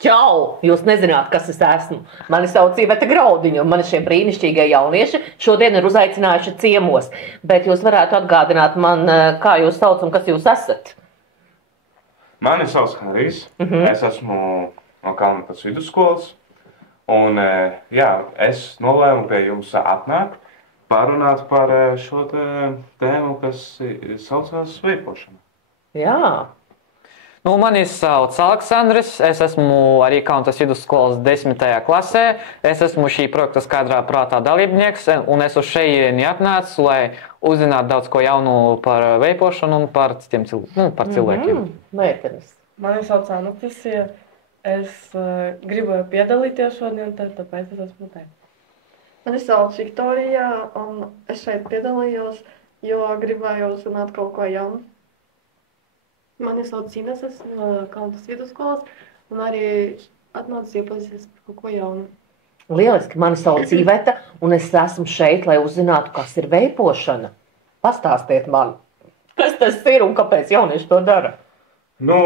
Čau! Jūs nezināt, kas es esmu. Mani sauc Iveta Graudiņa, un mani šie brīnišķīgie jaunieši šodien ir uzaicinājuši ciemos. Bet jūs varētu atgādināt man, kā jūs sauc un kas jūs esat? Mani sauc Harijs. Es esmu no Kalnatas vidusskolas. Un jā, es nolēmu pie jums atnākt, parunāt par šo tēmu, kas saucās veipošana. Jā. Nu, mani sauc Aleksandrs, es esmu arī Kalnatas vidusskolas 10. klasē. Es esmu šī projekta Skaidrā prātā dalībnieks, un es uz šejieni atnācu, lai uzzinātu daudz ko jaunu par veipošanu un par citiem cilvēkiem. Meitenes. Mani sauc Anastasia. Es gribēju piedalīties šodien, tāpēc es esmu te. Mani sauc Viktorija, un es šeit piedalījos, jo gribēju uzzināt kaut ko jaunu. Mani sauc Ines, esmu no Kalnatas vidusskolas, un arī atnācu iepazīties par kaut ko jaunu. Lieliski, mani sauc Iveta, un es esmu šeit, lai uzzinātu, kas ir veipošana. Pastāstiet man, kas tas ir un kāpēc jaunieši to dara? Nu,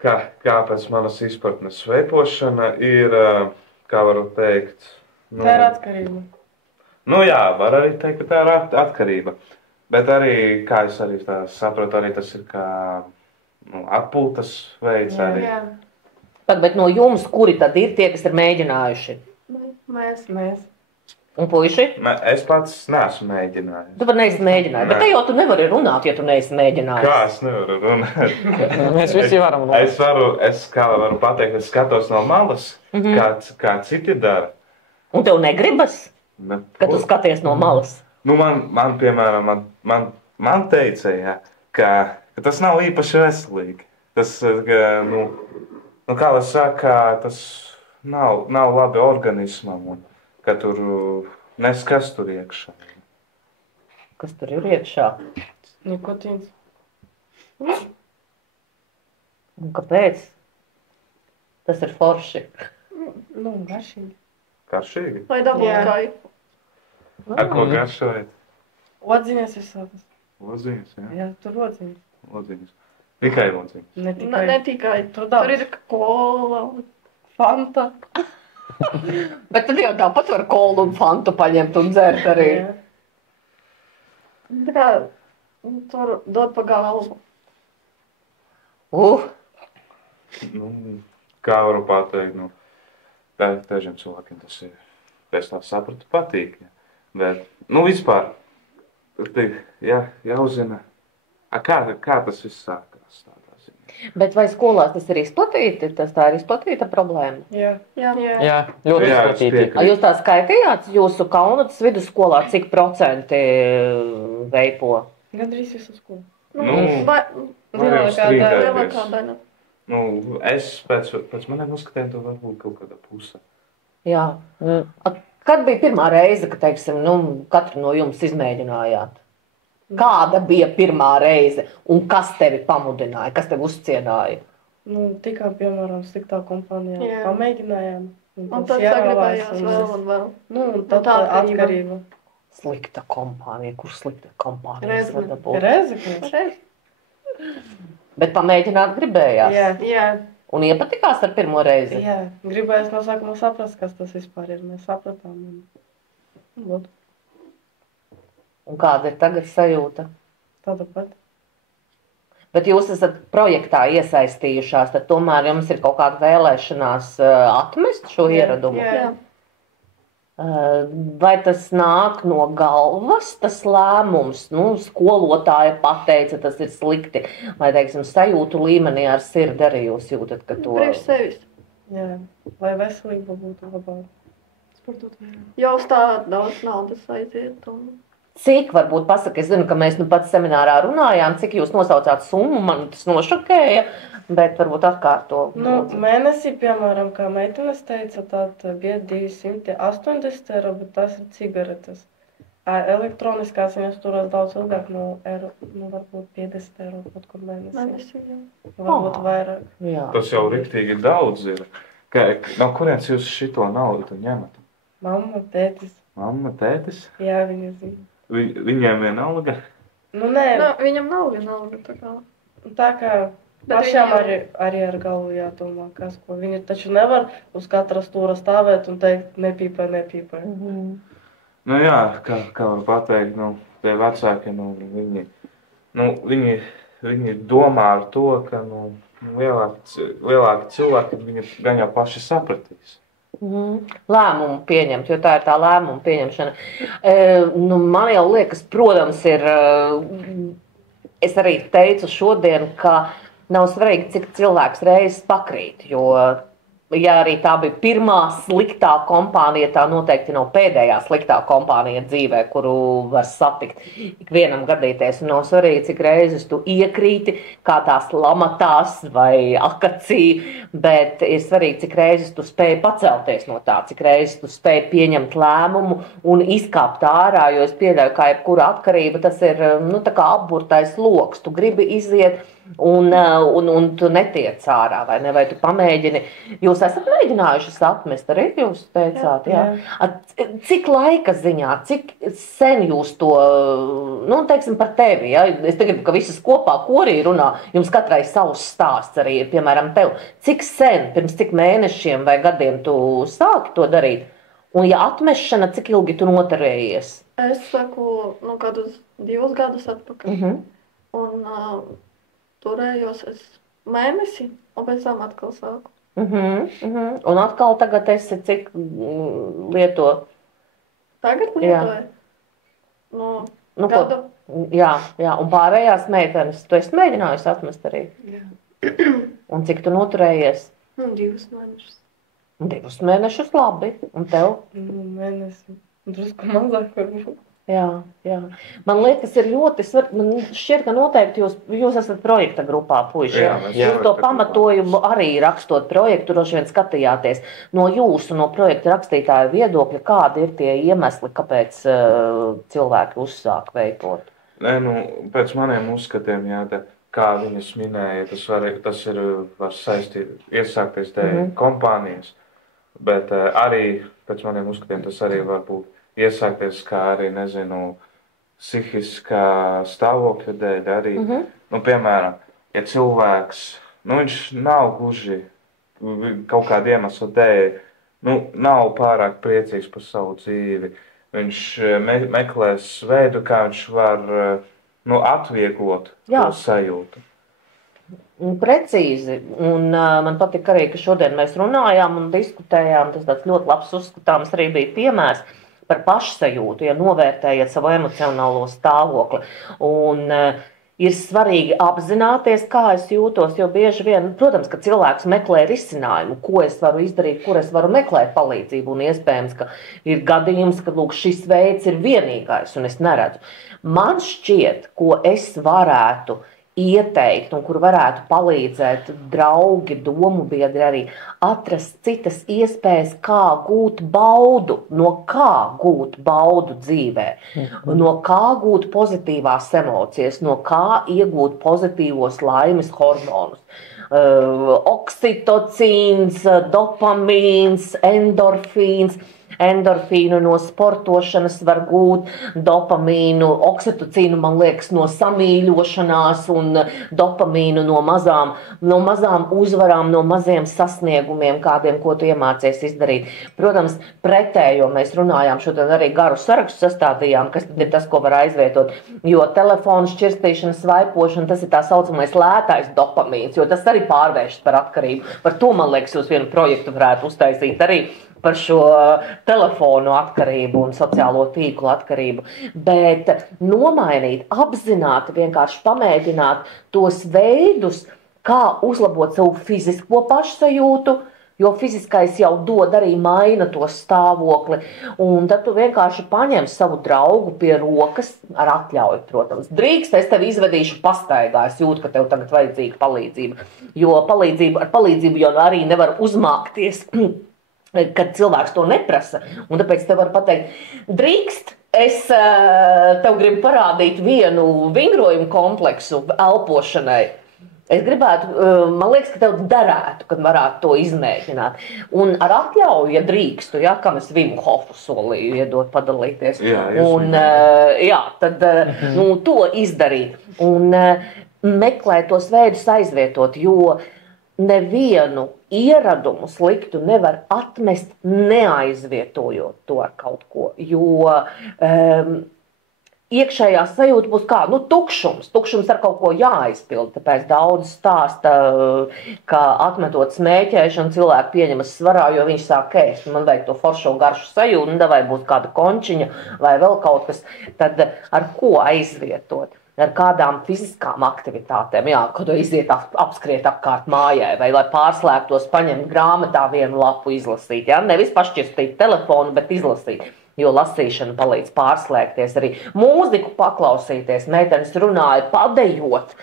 kā pēc manas izpratnes veipošana ir, kā varu teikt... Tā ir atkarība. Nu jā, var arī teikt, ka tā ir atkarība. Bet arī, kā es arī tā saprotu, arī tas ir kā atpūtas veids arī. Jā. Bet no jums, kuri tad ir tie, kas ir mēģinājuši? Mēs. Un puiši? Es pats neesmu mēģinājis. Tu pat neesi mēģinājis, bet te jau tu nevari runāt, ja tu neesi mēģinājis. Kā es nevaru runāt? Mēs visi varam runāt. Es kā varu pateikt, es skatos no malas, kā citi dara. Un tev negribas, kad tu skaties no malas? Nu, man piemēram, man teica, jā, ka tas nav īpaši veselīgi. Tas, kā lai saka, tas nav labi organismam, un ka tur neskas tur iekšā. Kas tur ir iekšā? Nikotīns. Un kāpēc? Tas ir forši. Nu, garšīgi. Karšīgi? Lai dabūtu kaifu. Ar ko garšojat? Odziņas visādas. Odziņas, jā. Jā, tur odziņas. Odziņas. Tikai odziņas. Ne tikai. Tur ir kola, Fanta. Bet tad jau tāpat var kolu un fantu paņemt un dzert arī. Jā. Tā kā tur dod pa galvu. Kā varu pateikt, dažiem cilvēkiem tas ir, es tā sapratu, patīk. Ja. Bet, vispār, jāuzzina, kā tas viss sākās tādā ziņā. Bet vai skolās tas ir izplatīti? Tā ir izplatīta problēma? Jā, ļoti izplatīti. Jūs tā skaitījāt jūsu Kalnatas vidusskolā, cik procenti veipo? Gandrīz visu skolu. Lielākā daļa. Es pēc maniem uzskatiem to varbūt kaut kādā pusē. Jā. Kad bija pirmā reize, kad, teiksim, katru no jums izmēģinājāt? Kāda bija pirmā reize un kas tevi pamudināja, kas tevi uzciedāja? Tikā, piemēram, sliktā kompānijā. Jā. Pamēģinājām. Un tad sagribējās vēl un vēl. Un tad atkarība. Slikta kompānija. Kur slikta kompānija? Rezekne. Bet pamēģināt gribējās? Jā. Un iepatikās ar pirmo reizi? Jā. Gribējās no sākuma saprast, kas tas vispār ir. Mēs sapratām. Un kāda ir tagad sajūta? Tāda pat. Bet jūs esat projektā iesaistījušās, tad tomēr jums ir kaut kāda vēlēšanās atmest šo ieradumu? Jā. Vai tas nāk no galvas, tas lēmums? Skolotāja pateica, tas ir slikti. Vai, teiksim, sajūtu līmenī ar sirdi arī jūs jūtat, ka to... Priekš sevis. Jā. Lai veselība būtu labāk. Sportot vairāk. Jau tā daudz naudas aiziet. Cik, varbūt pasaka, es zinu, ka mēs pats seminārā runājām, cik jūs nosaucāt summu, man tas nošokēja, bet varbūt atkārto. Mēnesī, piemēram, kā meitenes teica, tad bija 280 eiro, bet tas ir cigaretes. Elektroniskās viņas turās daudz ilgāk, varbūt 50 eiro kaut kur mēnesī. Varbūt vairāk. Jā. Tas jau riktīgi daudz ir. No kurienes jūs šito naudu ņemat? Mamma, tētis. Mamma, tētis? Jā, viņa zina. Viņiem vienalga? Nē. Viņam nav vienalga. Tā kā Pašām arī ar galvu jādomā, kas ko. Viņi taču nevar uz katra stūra stāvēt un teikt, nepīpē. Nu jā, kā var pateikt, tie vecāki, viņi domā ar to, ka lielāki cilvēki, viņi gan jau paši sapratīs. Lēmumu pieņemt, jo tā ir tā lēmuma pieņemšana. Man jau liekas, protams, es arī teicu šodien, ka nav svarīgi, cik cilvēks reizes pakrīt, jo, ja arī tā bija pirmā sliktā kompānija, tā noteikti nav pēdējā sliktā kompānija dzīvē, kuru var satikt ikvienam gadīties. Nav svarīgi, cik reizes tu iekrīti kādās lamatās vai akacī, bet ir svarīgi, cik reizes tu spēj pacelties no tā, cik reizes tu spēj pieņemt lēmumu un izkāpt ārā, jo es pieļauju, kā jebkura atkarība, tas ir tā kā apburtais loks. Tu gribi iziet un tu netiec ārā, vai ne? Vai tu pamēģini? Jūs esat mēģinājuši atmest, arī jūs teicāt, jā? Cik laika ziņā, cik sen jūs to, teiksim par tevi, ja? Es te gribu, ka visas kopā korī runā, jums katrai savs stāsts arī ir, piemēram, tev. Cik sen, pirms cik mēnešiem vai gadiem tu sāki to darīt? Un ja atmešana, cik ilgi tu noturējies? Es saku, kādus 2 gadus atpakaļ. Un turējos es mēnesi, un pēc tam atkal sāku. Un atkal tagad esi cik lieto? Tagad lietoju? Gadu. Jā, un pārējās meitenes, tu esi mēģinājusi atmest arī? Jā. Un cik tu noturējies? 2 mēnešus. 2 mēnešus, labi. Un tev? Mēnesi. Drusku mazāk varbūt. Jā. Man liekas, ir ļoti svarīgi. Man šķiet, ka noteikti jūs esat projekta grupā, puiši. Jūs to pamatojumu arī rakstot projektu, droši vien skatījāties. No jūsu, no projekta rakstītāja viedokļa, kādi ir tie iemesli, kāpēc cilvēki uzsāk veikot? Pēc maniem uzskatiem, kā viņas minēja, tas var iesākties kompānijas, bet arī pēc maniem uzskatiem tas arī var būt iesākties kā arī, psihiskā stāvokļa dēļ arī. Piemēram, ja cilvēks, viņš nav gluži kaut kāda iemesla dēļ, nav pārāk priecīgs par savu dzīvi, viņš meklēs veidu, kā viņš var atvieglot to sajūtu. Precīzi. Un man patika arī, ka šodien mēs runājām un diskutējām, tas tāds ļoti labs uzskatāms arī bija piemērs par pašsajūtu, ja novērtējat savu emocionālo stāvokli. Un ir svarīgi apzināties, kā es jūtos, jo bieži vien, protams, ka cilvēks meklē risinājumu, ko es varu izdarīt, kur es varu meklēt palīdzību, un iespējams, ka ir gadījums, ka šis veids ir vienīgais, un es neredzu. Man šķiet, ko es varētu ieteikt un kur varētu palīdzēt draugi, domu biedri arī atrast citas iespējas, kā gūt baudu, no kā gūt baudu dzīvē, no kā gūt pozitīvās emocijas, no kā iegūt pozitīvos laimes hormonus. Oksitocīns, dopamīns, endorfīns. Endorfīnu no sportošanas var gūt, dopamīnu, oksitocīnu, man liekas, no samīļošanās un dopamīnu no mazām uzvarām, no maziem sasniegumiem, kādiem, ko tu iemācies izdarīt. Protams, pretējo mēs runājām, šodien arī garu sarakstu sastādījām, kas tad ir tas, ko var aizvietot, jo telefonu šķirstīšana, svaipošana, tas ir tā saucamais lētais dopamīns, jo tas arī pārvēršas par atkarību. Par to, man liekas, jūs vienu projektu varētu uztaisīt arī, par šo telefonu atkarību un sociālo tīklu atkarību, bet nomainīt, apzināti, vienkārši pamēģināt tos veidus, kā uzlabot savu fizisko pašsajūtu, jo fiziskais jau dod arī maina to stāvokli, un tad tu vienkārši paņem savu draugu pie rokas ar atļauju, protams. Drīkst, es tevi izvedīšu pastaigā, es jūtu, ka tev tagad vajadzīga palīdzība, jo ar palīdzību jau arī nevar uzmākties, kad cilvēks to neprasa, un tāpēc te var pateikt, drīkst, es tev gribu parādīt vienu vingrojumu kompleksu elpošanai. Es gribētu, man liekas, ka tev derētu, kad varētu to izmēģināt. Un ar atļauju, ja drīkstu, kam es Vimu Hofu solīju iedot padalīties. Tad to izdarīt. Un meklēt tos veidus aizvietot, jo nevienu ieradumu sliktu nevar atmest, neaizvietojot to ar kaut ko. Jo iekšējā sajūta būs kā, tukšums. Tukšums ar kaut ko jāaizpild. Tāpēc daudz stāsta, ka atmetot smēķēšanu cilvēki pieņemas svarā, jo viņš sāk ēst. Man vajag to foršo garšu sajūtu, vai būs kāda končiņa, vai vēl kaut kas. Tad ar ko aizvietot? Ar kādām fiziskām aktivitātēm, kad iziet apskriet apkārt mājai, vai lai pārslēgtos, paņemt grāmatā vienu lapu izlasīt. Nevis pašķirstīt telefonu, bet izlasīt. Jo lasīšana palīdz pārslēgties, arī mūziku paklausīties. Meitenes runāja padejot,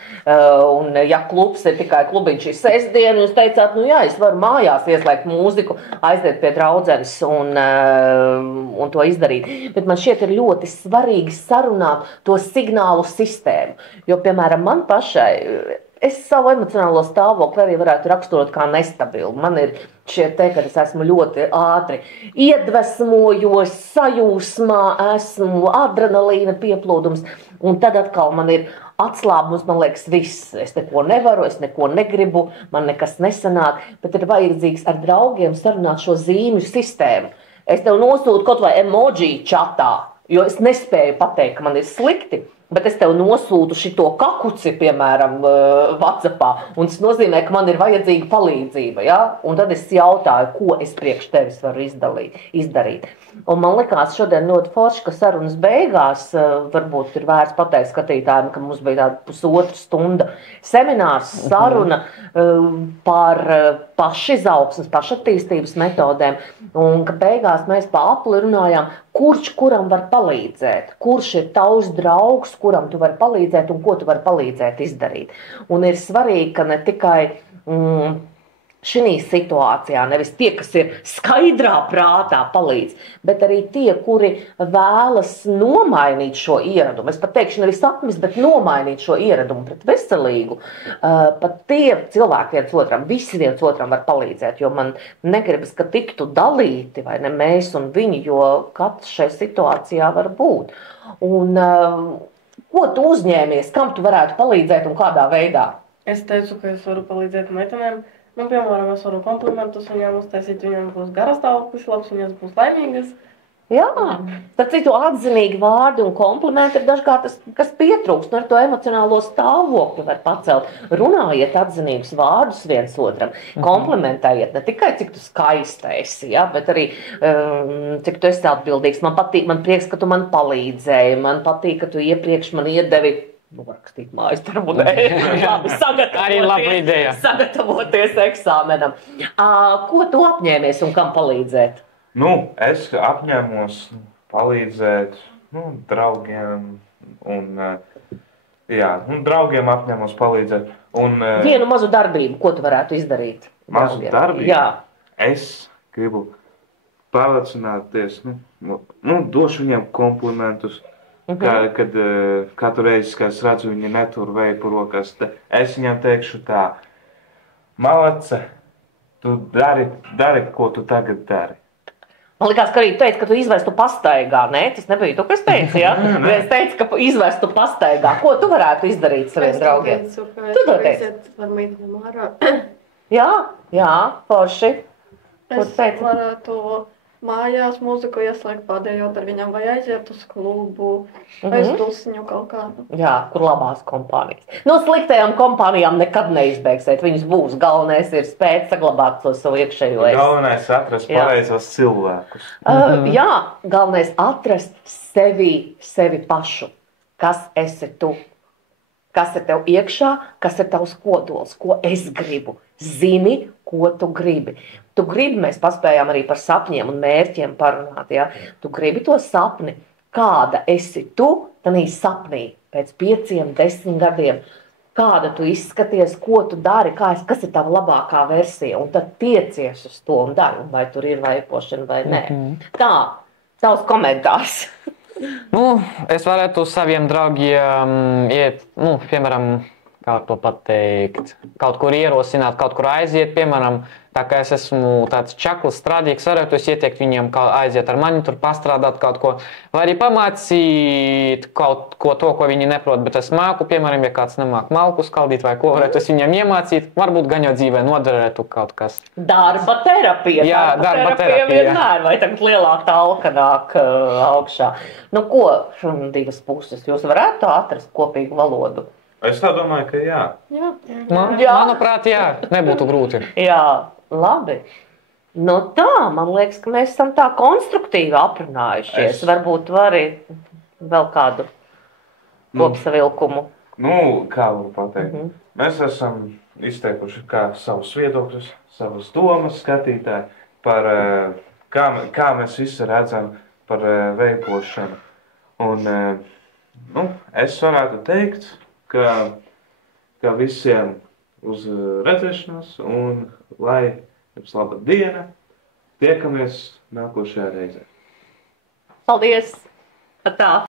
un ja klubs ir tikai klubiņš sestdiena, jūs teicāt, es varu mājās ieslēgt mūziku, aiziet pie draudzenes un to izdarīt. Bet man šķiet ir ļoti svarīgi sarunāt to signālu sistēmu, jo, piemēram, man pašai, es savu emocionālo stāvokli arī varētu raksturot kā nestabilu. Man ir šie te, kad es esmu ļoti ātri iedvesmojos, sajūsmā esmu, adrenalīna pieplūdums, un tad atkal man ir atslābums, man liekas, viss. Es neko nevaru, es neko negribu, man nekas nesanāk, bet ir vajadzīgs ar draugiem sarunāt šo zīmju sistēmu. Es tev nosūtu kaut vai emoji čatā, jo es nespēju pateikt, ka man ir slikti. Bet es tev nosūtu šito kakuci, piemēram, WhatsAppā, un tas nozīmē, ka man ir vajadzīga palīdzība, Un tad es jautāju, ko es priekš tevis varu izdarīt. Un man likās šodien ļoti forši, ka sarunas beigās, varbūt ir vērts pateikt skatītājiem, ka mums bija tāda pusotra stunda seminārs, saruna par pašizaugsmes, pašattīstības metodēm, un ka beigās mēs pa apli runājām, kurš kuram var palīdzēt, kurš ir tavs draugs, kuram tu vari palīdzēt un ko tu vari palīdzēt izdarīt. Un ir svarīgi, ka ne tikai šī situācijā nevis tie, kas ir skaidrā prātā palīdz, bet arī tie, kuri vēlas nomainīt šo ieradumu. Es pat teikšu nevis apmest, bet nomainīt šo ieradumu pret veselīgu. Pat tie cilvēki visi viens otram var palīdzēt, jo man negribas, ka tiktu dalīti, vai ne mēs un viņi, jo katrs šai situācijā var būt. Un ko tu uzņēmies, kam tu varētu palīdzēt un kādā veidā? Es teicu, ka es varu palīdzēt meitenēm. Piemēram, es varu komplimentus viņām uztaisīt, viņām būs garastāvoklis labs, viņas būs laimīgas. Jā, tad citu atzinīgi vārdi un komplimenti ir dažkārt tas, kas pietrūkst, ar to emocionālo stāvokli var pacelt. Runājiet atzinības vārdus viens otram, komplimentējiet ne tikai cik tu skaisti esi, bet arī cik tu esi atbildīgs. Man patīk, man prieks, ka tu man palīdzēji, man patīk, ka tu iepriekš man iedevi. Rakstīt mājas darbu, sagatavoties eksāmenam. Ko tu apņēmies un kam palīdzēt? Es apņēmos palīdzēt draugiem un draugiem apņēmos palīdzēt. Vienu mazu darbību, ko tu varētu izdarīt? Mazu darbību? Jā. Es gribu pārliecināties, došu viņiem komplimentus. Kad katru reizi, kad es redzu, viņi netur veipu rokās, es viņam teikšu tā, Malace, tu dari, ko tu tagad dari. Man likās, ka arī teica, ka tu izvestu pastaigā. Nē, tas nebija tu, kas teici, Es teicu, ka izvestu pastaigā. Ko tu varētu izdarīt saviem draugiem? Tu to teici? Var meitenēm ārā. Jā, forši. Es varētu mājās mūziku ieslēgt pādējot ar viņam vai aiziet uz klubu, vai uz dusņu kaut kādu. Jā, kur labās kompānijas. No sliktajām kompānijām nekad neizbēgsiet. Viņas būs. Galvenais ir spēt saglabāt to savu iekšējo es. Galvenais atrast pareizos cilvēkus. Jā, galvenais atrast sevi pašu. Kas esi tu? Kas ir tev iekšā? Kas ir tavs kodols? Ko es gribu? Zini, ko tu gribi. Tu gribi, mēs paspējām arī par sapņiem un mērķiem parunāt. Tu gribi to sapni, kāda esi tu tanī sapnī pēc 5, 10 gadiem. Kāda tu izskaties, ko tu dari, kas ir tava labākā versija. Un tad tiecies uz to un dari, vai tur ir vaipošana vai nē. Tā, tavs komentārs. Es varētu saviem draugiem iet, piemēram, kā to pateikt, kaut kur ierosināt, kaut kur aiziet, piemēram, Tā kā es esmu tāds čakls, strādīgs, varētu ieteikt viņiem aiziet ar mani, tur pastrādāt kaut ko. Vai arī pamācīt kaut ko to, ko viņi neprot, bet es māku, piemēram, ja kāds nemāk malku skaldīt vai ko, varētu es viņiem iemācīt. Varbūt gan jau dzīvē noderētu kaut kas. Darba terapija. Jā, darba terapija. Vienmēr, vai tagad lielāka talka nāk augšā. Nu ko, divas puses, jūs varētu atrast kopīgu valodu? Es tā domāju, ka jā. Jā. Manuprāt, jā, nebūtu grūti. Jā, labi. Nu tā, man liekas, ka mēs esam tā konstruktīvi aprunājušies. Varbūt vari vēl kādu kopsavilkumu. Nu, kā var pateikt? Mēs esam izteikuši kā savus viedokļus, savas domas skatītāji par kā mēs visi redzam par veidošanu. Un es varētu teikt, ka visiem uz redzēšanos un lai jums laba diena, tiekamies nākošajā reizē. Paldies! Tā!